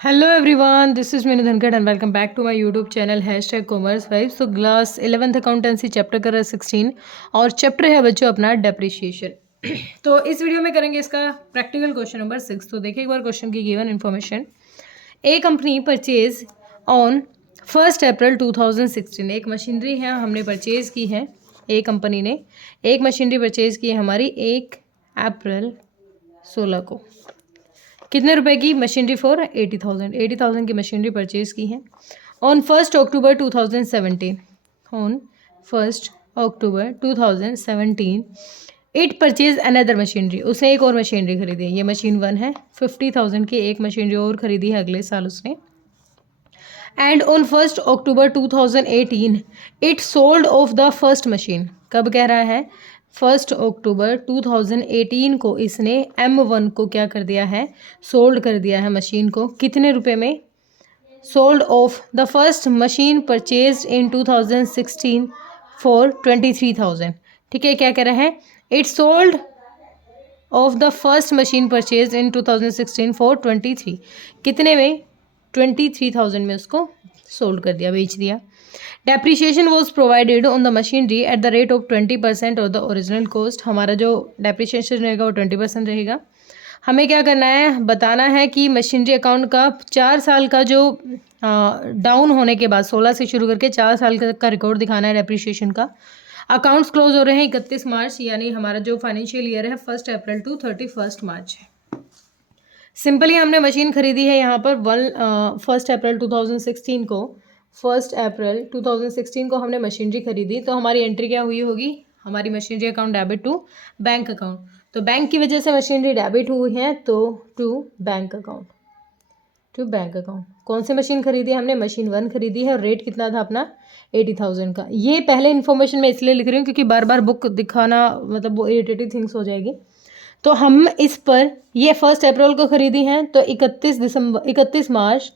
Hello everyone, this is Meenu Dhankhar and welcome back to my YouTube channel hashtag commerce wife. So class 11th accountancy chapter कर रहा है 16 और chapter है बच्चों अपना डेप्रिशिएशन। तो इस वीडियो में करेंगे इसका प्रैक्टिकल क्वेश्चन नंबर 6। तो देखिए एक बार क्वेश्चन की given information. A company purchase on 1 अप्रैल 2016। एक मशीनरी है हमने परचेज़ की है, ए कंपनी ने एक मशीनरी परचेज़ की है हमारी 1 अप्रैल 16 को। कितने रुपए की मशीनरी? फॉर 80,000 की मशीनरी परचेज की है। On 1 October 2017, on 1 October 2017 it purchase another machinery. उसने एक और मशीनरी खरीदी है, ये मशीन 1 है। 50,000 की एक मशीनरी और खरीदी है अगले साल उसने। And on 1 October 2018 it sold off the first machine. कब कह रहा है? 1 अक्टूबर 2018 को इसने M1 को क्या कर दिया है? सोल्ड कर दिया है मशीन को। कितने रुपए में? Sold off the first machine purchase in 2016 for 23,000। ठीक है, क्या कह रहे हैं? It sold off the first machine purchase in 2016 for 23। कितने में? 23,000 में उसको सोल्ड कर दिया, बेच दिया। Depreciation was provided on the machinery at the rate of 20% of the original cost. हमारा जो डेप्रीशिएशन रहेगा वो 20% रहेगा। हमें क्या करना है? बताना है कि मशीनरी अकाउंट का 4 साल का जो डाउन होने के बाद 16 से शुरू करके 4 साल का रिकॉर्ड दिखाना है डेप्रीशिएशन का। अकाउंट्स क्लोज हो रहे हैं 31 मार्च, यानी हमारा जो फाइनेंशियल ईयर है 1 अप्रैल टू 31 मार्च है। सिंपली हमने मशीन खरीदी है यहाँ पर 1 अप्रैल 2016 को। 1 अप्रैल 2016 को हमने मशीनरी खरीदी, तो हमारी एंट्री क्या हुई होगी? हमारी machinery account debit to bank account. तो बैंक की वजह से मशीनरी डेबिट हुई है, तो to bank account, to bank account. कौन सी मशीन खरीदी है हमने? मशीन 1 खरीदी है और रेट कितना था अपना? 80,000 का। ये पहले इन्फॉर्मेशन मैं इसलिए लिख रही हूँ क्योंकि बार बार बुक दिखाना मतलब वो इरिटेटिव थिंग्स हो जाएगी। तो हम इस पर ये 1 अप्रैल को खरीदी हैं, तो 31 मार्च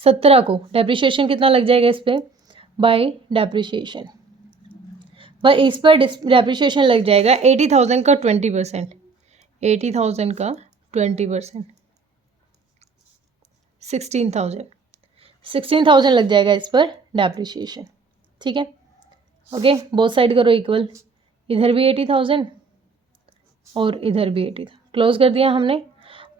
17 को डेप्रिशिएशन कितना लग जाएगा इस पर? बाय डेप्रिशिएशन, भाई इस पर डेप्रिशिएशन लग जाएगा 80,000 का 20%, 80,000 का 20%, 16,000 लग जाएगा इस पर डेप्रिशिएशन। ठीक है, ओके। बोथ साइड करो इक्वल, इधर भी 80,000 और इधर भी 80,000। क्लोज कर दिया हमने।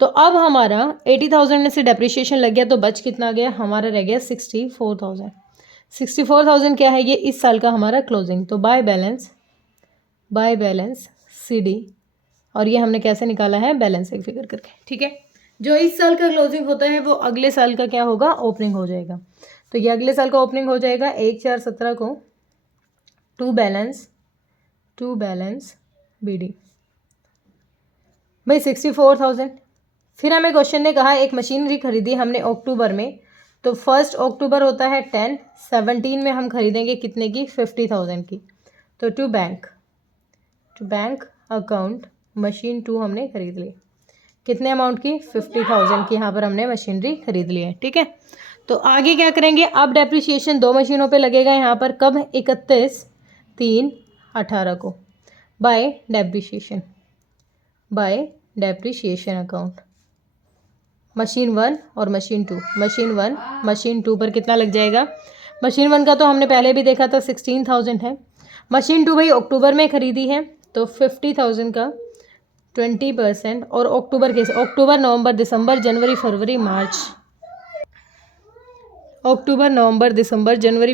तो अब हमारा 80,000 में से डेप्रिशिएशन लग गया, तो बच कितना गया? हमारा रह गया 64,000। 64,000 क्या है? ये इस साल का हमारा क्लोजिंग। तो बाय बैलेंस CD, और ये हमने कैसे निकाला है? बैलेंस एक फिगर करके। ठीक है, जो इस साल का क्लोजिंग होता है वो अगले साल का क्या होगा? ओपनिंग हो जाएगा। तो ये अगले साल का ओपनिंग हो जाएगा 1/4/17 को। टू बैलेंस BD भाई 64,000। फिर हमें क्वेश्चन ने कहा एक मशीनरी खरीदी हमने अक्टूबर में, तो 1 अक्टूबर होता है 10, 17 में हम खरीदेंगे कितने की? 50,000 की। तो टू बैंक अकाउंट मशीन 2 हमने खरीद ली। कितने अमाउंट की? 50,000 की यहाँ पर हमने मशीनरी खरीद ली है। ठीक है, तो आगे क्या करेंगे? अब डेप्रिशिएशन 2 मशीनों पे लगेगा यहाँ पर। कब? 31/3/18 को। बाय डेप्रिशिएशन अकाउंट मशीन 1 और मशीन 2। मशीन 2 पर कितना लग जाएगा? मशीन 1 का तो हमने पहले भी देखा था 16,000 है। मशीन 2 भाई अक्टूबर में खरीदी है, तो 50,000 का 20%। और अक्टूबर नवंबर दिसंबर जनवरी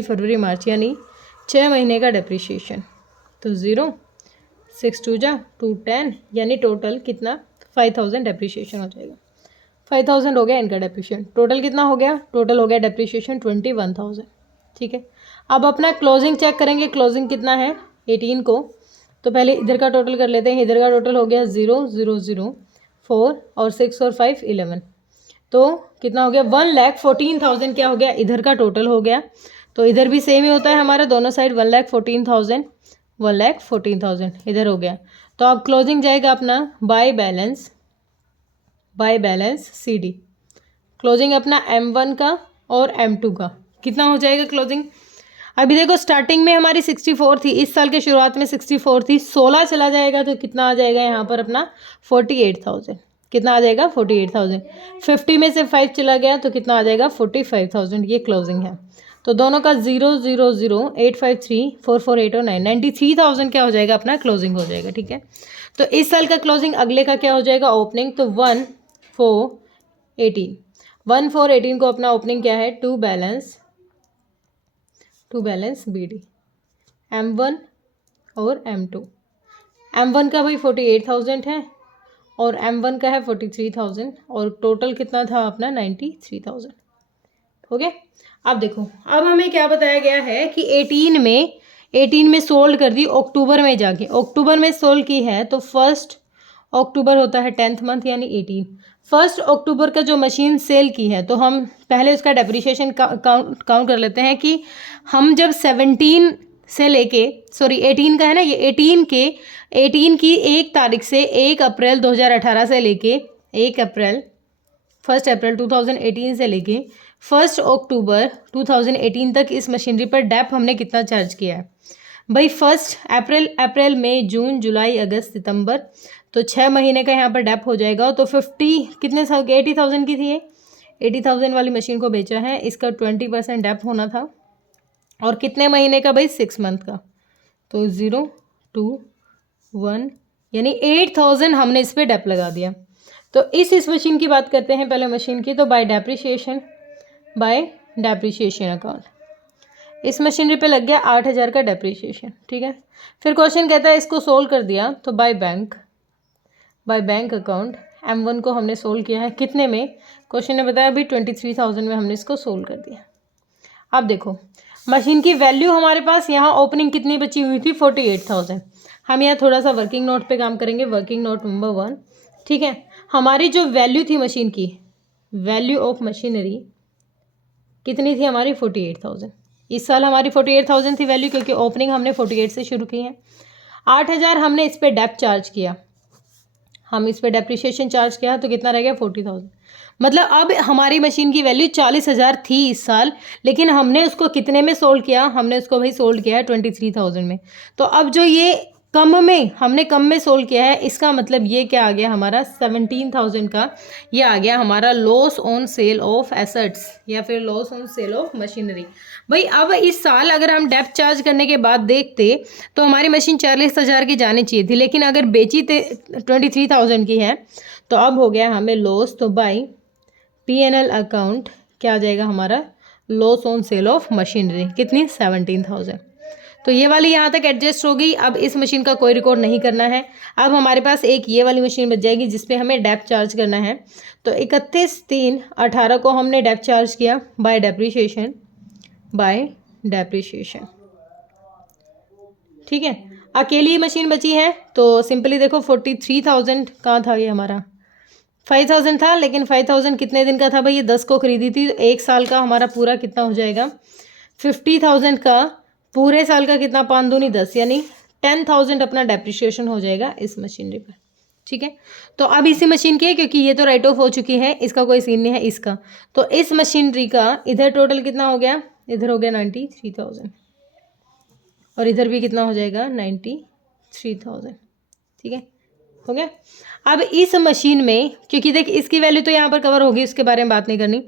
फरवरी मार्च, यानी 6 महीने का डेप्रिशिएशन। तो 0 6 2 जा 2 10, यानी टोटल कितना? 5,000 डेप्रिशिएशन हो जाएगा। 5,000 हो गया इनका डेप्रिशिएशन। टोटल कितना हो गया? टोटल हो गया डेप्रिशिएशन 21,000। ठीक है, अब अपना क्लोजिंग चेक करेंगे। क्लोजिंग कितना है 18 को? तो पहले इधर का टोटल कर लेते हैं। इधर का टोटल हो गया 0 0 0 4 और 6 और 5 11, तो कितना हो गया? 1,14,000 क्या हो गया? इधर का टोटल हो गया। तो इधर भी सेम ही होता है हमारा, दोनों साइड 1,14,000 इधर हो गया। तो अब क्लोजिंग जाएगा अपना बाय बैलेंस CD। क्लोजिंग अपना M1 का और M2 का कितना हो जाएगा क्लोजिंग? अभी देखो स्टार्टिंग में हमारी 64 थी, इस साल के शुरुआत में 64 थी, 16 चला जाएगा तो कितना आ जाएगा यहाँ पर अपना? 48,000। कितना आ जाएगा 48,000। 50 में से 5 चला गया तो कितना आ जाएगा 45,000। ये क्लोजिंग है। तो दोनों का 000,853,448 और 93,000 क्या हो जाएगा अपना क्लोजिंग हो जाएगा। ठीक है, तो इस साल का क्लोजिंग अगले का क्या हो जाएगा ओपनिंग, तो 1/4/18। 1/4/18 को अपना ओपनिंग क्या है, टू बैलेंस BD M1 और M2। M1 का भाई 48,000 है और M1 का है 43,000 और टोटल कितना था अपना 93,000। हो गया। अब देखो, अब हमें क्या बताया गया है कि 18 में सोल्ड कर दी अक्टूबर में जाके, अक्टूबर में सोल्ड की है तो 1 अक्टूबर होता है 10th मंथ यानी 18। 1 अक्टूबर का जो मशीन सेल की है तो हम पहले उसका डेप्रिसिएशन काउंट कर लेते हैं कि हम जब 17 से लेके 18 का है ना, ये 18 की 1 तारीख से 1 अप्रैल 2018 से लेके 1 अप्रैल 1 अप्रैल 2018 से लेके 1 अक्टूबर 2018 तक इस मशीनरी पर डेप हमने कितना चार्ज किया है भाई। 1 अप्रैल मई जून जुलाई अगस्त सितंबर, तो 6 महीने का यहाँ पर डेप हो जाएगा। तो 80,000 की थी ये, 80,000 वाली मशीन को बेचा है, इसका 20% डेप होना था। और कितने महीने का भाई, 6 मंथ का। तो 0 2 1 यानी 8,000 हमने इस पर डेप लगा दिया। तो इस मशीन की बात करते हैं पहले मशीन की, तो बाय डेप्रिसिएशन अकाउंट इस मशीनरी पे लग गया 8,000 का डेप्रिसिएशन। ठीक है, फिर क्वेश्चन कहता है इसको सोल्व कर दिया तो बाय बैंक अकाउंट M1 को हमने सोल्व किया है कितने में, क्वेश्चन ने बताया अभी 23,000 में हमने इसको सोल्व कर दिया। अब देखो मशीन की वैल्यू हमारे पास यहाँ ओपनिंग कितनी बची हुई थी 48,000। हम यहाँ थोड़ा सा वर्किंग नोट पे काम करेंगे, वर्किंग नोट नंबर 1। ठीक है, हमारी जो वैल्यू थी मशीन की, वैल्यू ऑफ मशीनरी कितनी थी हमारी 48,000। इस साल हमारी 48,000 थी वैल्यू, क्योंकि ओपनिंग हमने 48 से शुरू की है। 8,000 हमने इस पर डेप चार्ज किया, हम इस पर डेप्रिसिएशन चार्ज किया तो कितना रह गया 40,000। मतलब अब हमारी मशीन की वैल्यू 40,000 थी इस साल, लेकिन हमने उसको कितने में सोल्ड किया, हमने उसको भाई सोल्ड किया है 23,000 में। तो अब जो ये हमने कम में सोल्ड किया है, इसका मतलब ये क्या आ गया हमारा 17,000 का, ये आ गया हमारा loss on sale of assets या फिर loss on sale of machinery. भाई अब इस साल अगर हम डेप्थ चार्ज करने के बाद देखते तो हमारी मशीन 40,000 की जानी चाहिए थी, लेकिन अगर बेची 23,000 की है तो अब हो गया हमें लॉस। तो बाई P&L अकाउंट क्या आ जाएगा हमारा, loss on sale of machinery कितनी 17,000। तो ये वाली यहाँ तक एडजस्ट हो गई। अब इस मशीन का कोई रिकॉर्ड नहीं करना है। अब हमारे पास एक ये वाली मशीन बच जाएगी जिसपे हमें डेप्थ चार्ज करना है। तो 31/3/18 को हमने डेप्थ चार्ज किया बाय डेप्रिसिएशन। ठीक है, अकेली मशीन बची है तो सिंपली देखो 43,000 कहाँ था, ये हमारा 5,000 था, लेकिन 5,000 कितने दिन का था भाई, ये 10 को खरीदी थी, तो 1 साल का हमारा पूरा कितना हो जाएगा 50,000 का, पूरे साल का कितना 5 दूनी 10 यानी 10,000 अपना डेप्रिसिएशन हो जाएगा इस मशीनरी पर। ठीक है, तो अब इसी मशीन की है क्योंकि ये तो राइट ऑफ हो चुकी है, इसका कोई सीन नहीं है इसका। तो इस मशीनरी का इधर टोटल कितना हो गया, इधर हो गया 93,000 और इधर भी कितना हो जाएगा 93,000। ठीक है, हो गया। अब इस मशीन में क्योंकि देख इसकी वैल्यू तो यहाँ पर कवर होगी, उसके बारे में बात नहीं करनी।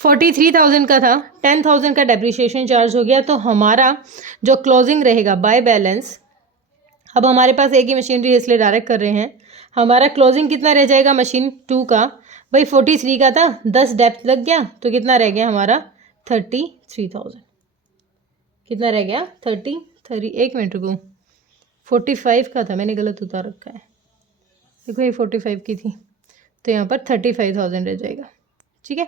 43,000 का था, 10,000 का डेप्रिसिएशन चार्ज हो गया, तो हमारा जो क्लोजिंग रहेगा बाय बैलेंस, अब हमारे पास एक ही मशीनरी इसलिए डायरेक्ट कर रहे हैं, हमारा क्लोजिंग कितना रह जाएगा मशीन 2 का, भाई 43 का था, 10 डेप्थ लग गया तो कितना रह गया हमारा 33,000। कितना रह गया 1 मिनट रुको, 45 का था, मैंने गलत उतार रखा है, देखो ये 45 की थी तो यहाँ पर 35,000 रह जाएगा। ठीक है,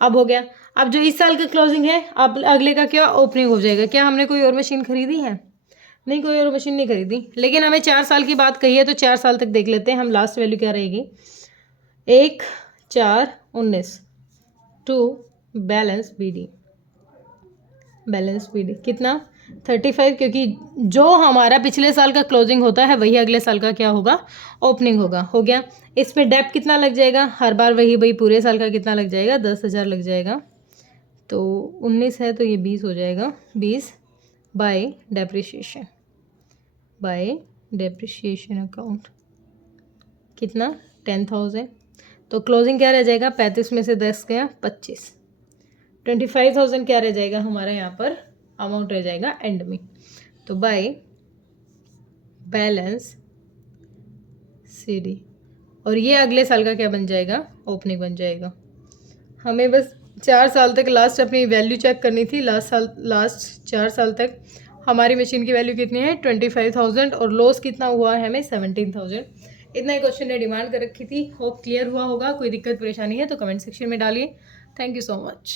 अब हो गया। अब जो इस साल का क्लोजिंग है, अब अगले का क्या ओपनिंग हो जाएगा। क्या हमने कोई और मशीन खरीदी है, नहीं कोई और मशीन नहीं खरीदी, लेकिन हमें 4 साल की बात कही है तो 4 साल तक देख लेते हैं हम। लास्ट वैल्यू क्या रहेगी 1/4/19 टू बैलेंस बीडी कितना 35, क्योंकि जो हमारा पिछले साल का क्लोजिंग होता है वही अगले साल का क्या होगा ओपनिंग होगा। हो गया। इस पे डेप कितना लग जाएगा, हर बार वही भाई पूरे साल का कितना लग जाएगा 10,000 लग जाएगा, तो 19 है तो ये 20 हो जाएगा, 20 बाय डेप्रिसिएशन अकाउंट कितना 10,000। तो क्लोजिंग क्या रह जाएगा, 35 में से 10 गया 25, 25,000 क्या रह जाएगा हमारा यहाँ पर अमाउंट रह जाएगा एंड में। तो बाय बैलेंस CD, और ये अगले साल का क्या बन जाएगा, ओपनिंग बन जाएगा। हमें बस 4 साल तक लास्ट अपनी वैल्यू चेक करनी थी। लास्ट 4 साल तक हमारी मशीन की वैल्यू कितनी है 25,000 और लॉस कितना हुआ है हमें 17,000। इतना ही क्वेश्चन ने डिमांड कर रखी थी। होप क्लियर हुआ होगा। कोई दिक्कत परेशानी है तो कमेंट सेक्शन में डालिए। Thank you so much.